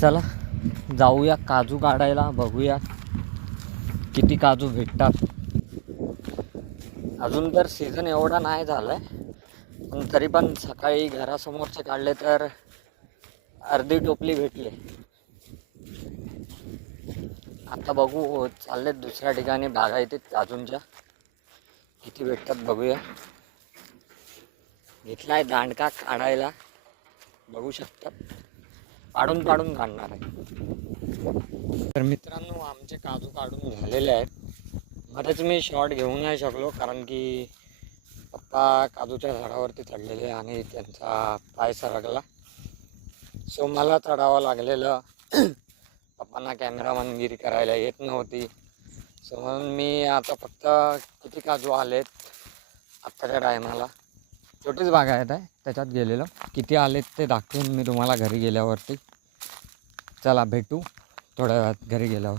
चला जाऊया काजू काढायला, बघूया किती काजू भेटतात. अजून तर सीझन एवढा नाही झालाय, पण तरी पण सकाळी घरासमोरचे काढले तर अर्धी टोपली भेटली. आता बघू, चाललेत दुसऱ्या ठिकाणी बागायतीत काजूंच्या, किती भेटतात बघूया. घेतलाय दांडका काढायला, बघू शकतात. पाडून पाडून काढणार आहे. तर मित्रांनो, आमचे काजू काढून झालेले आहेत. मध्येच मी शॉट घेऊ नाही शकलो, कारण की पप्पा काजूच्या झाडावरती चढलेले आणि त्यांचा पाय सरकला. सो मला चढावं लागलेलं. पप्पांना कॅमेरामॅनगिरी करायला येत नव्हती. सो म्हणून मी आता फक्त किती काजू आलेत आत्ताच्या टायमाला, छोटीच बागायत आहे त्याच्यात गेलेलो. किती आलेत ते दाखवून मी तुम्हाला घरी गेल्यावरती. चला भेटू थोड्या वेळात घरी गेल्यावर.